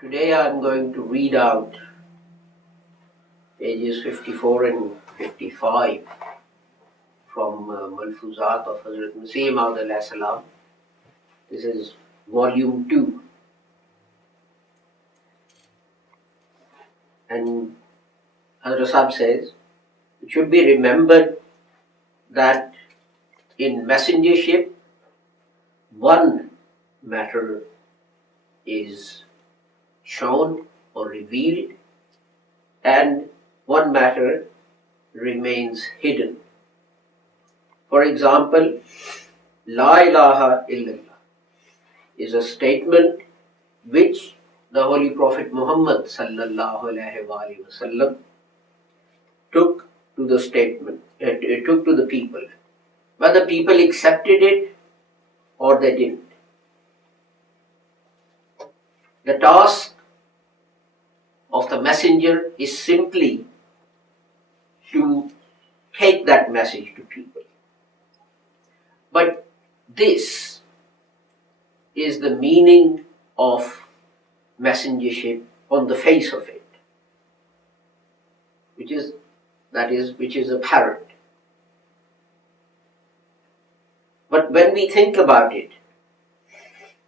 Today I am going to read out pages 54 and 55 from Malfuzat of Hazrat Mirza Ghulam Ahmad. This is volume 2. And Hazrat Sahib says, it should be remembered that in messengership, one matter is shown or revealed and one matter remains hidden. For example, La ilaha illallah is a statement which the Holy Prophet Muhammad sallallahu alaihi wasallam took to the statement, took to the people. Whether people accepted it or they didn't. The task of the messenger is simply to take that message to people. But this is the meaning of messengership on the face of it, which is apparent. But when we think about it,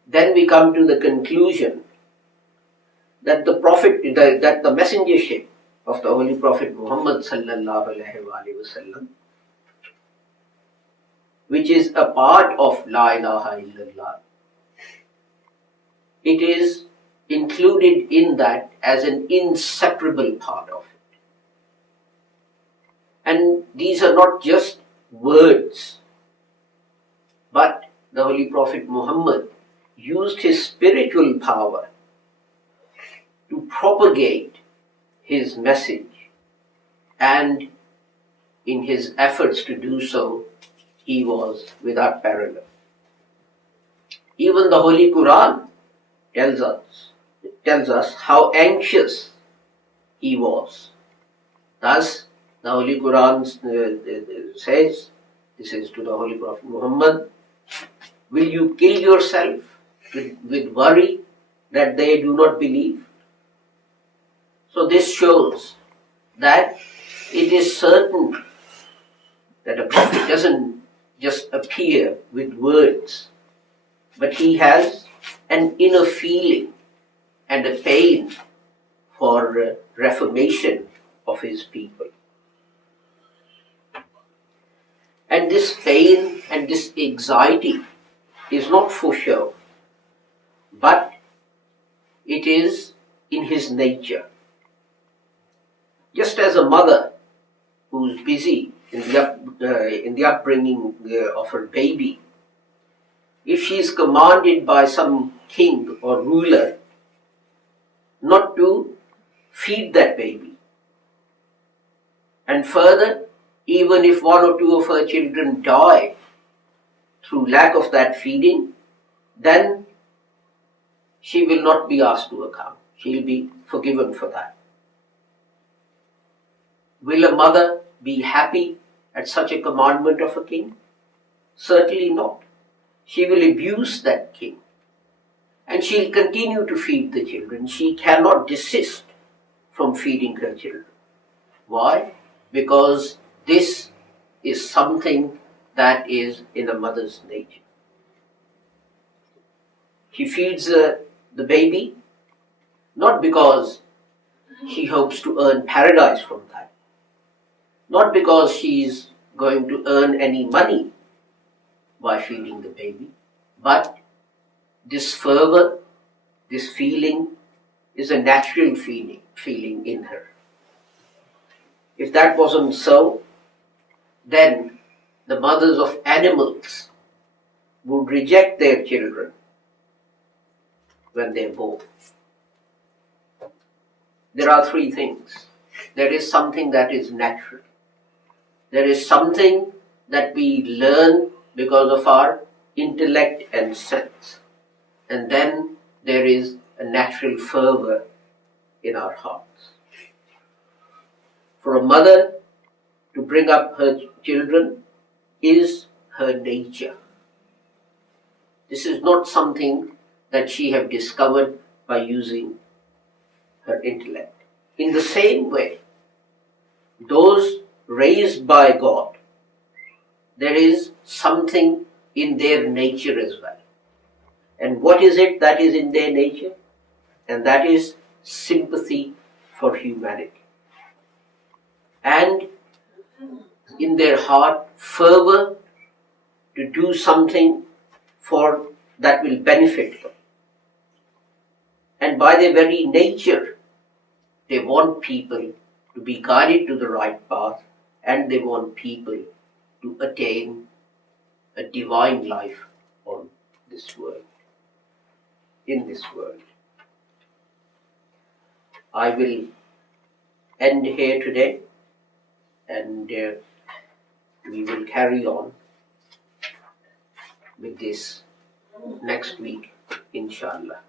then we come to the conclusion that the messengership of the Holy Prophet Muhammad sallallahu alaihi wasallam, which is a part of La ilaha illallah, it is included in that as an inseparable part of it. And these are not just words, but the Holy Prophet Muhammad used his spiritual power to propagate his message, and in his efforts to do so, he was without parallel. Even the Holy Quran tells us how anxious he was. Thus, the Holy Quran says, this is to the Holy Prophet Muhammad, will you kill yourself with worry that they do not believe? So this shows that it is certain that a prophet doesn't just appear with words, but he has an inner feeling and a pain for reformation of his people. And this pain and this anxiety is not for show, but it is in his nature. Just as a mother who's busy in the upbringing of her baby, if she is commanded by some king or ruler not to feed that baby, and further, even if one or two of her children die through lack of that feeding, then she will not be asked to account. She will be forgiven for that. Will a mother be happy at such a commandment of a king? Certainly not. She will abuse that king. And she will continue to feed the children. She cannot desist from feeding her children. Why? Because this is something that is in a mother's nature. She feeds the baby not because she hopes to earn paradise from that, not because she is going to earn any money by feeding the baby, but this fervor, this feeling is a natural feeling in her. If that wasn't so, then the mothers of animals would reject their children when they're born. There are three things. There is something that is natural. There is something that we learn because of our intellect and sense. And then there is a natural fervor in our hearts. For a mother to bring up her children is her nature. This is not something that she have discovered by using her intellect. In the same way, those raised by God, there is something in their nature as well. And what is it that is in their nature? And that is sympathy for humanity. And in their heart, fervor to do something for that will benefit them. And by their very nature, they want people to be guided to the right path, and they want people to attain a divine life on this world, in this world. I will end here today, and we will carry on with this next week, inshallah.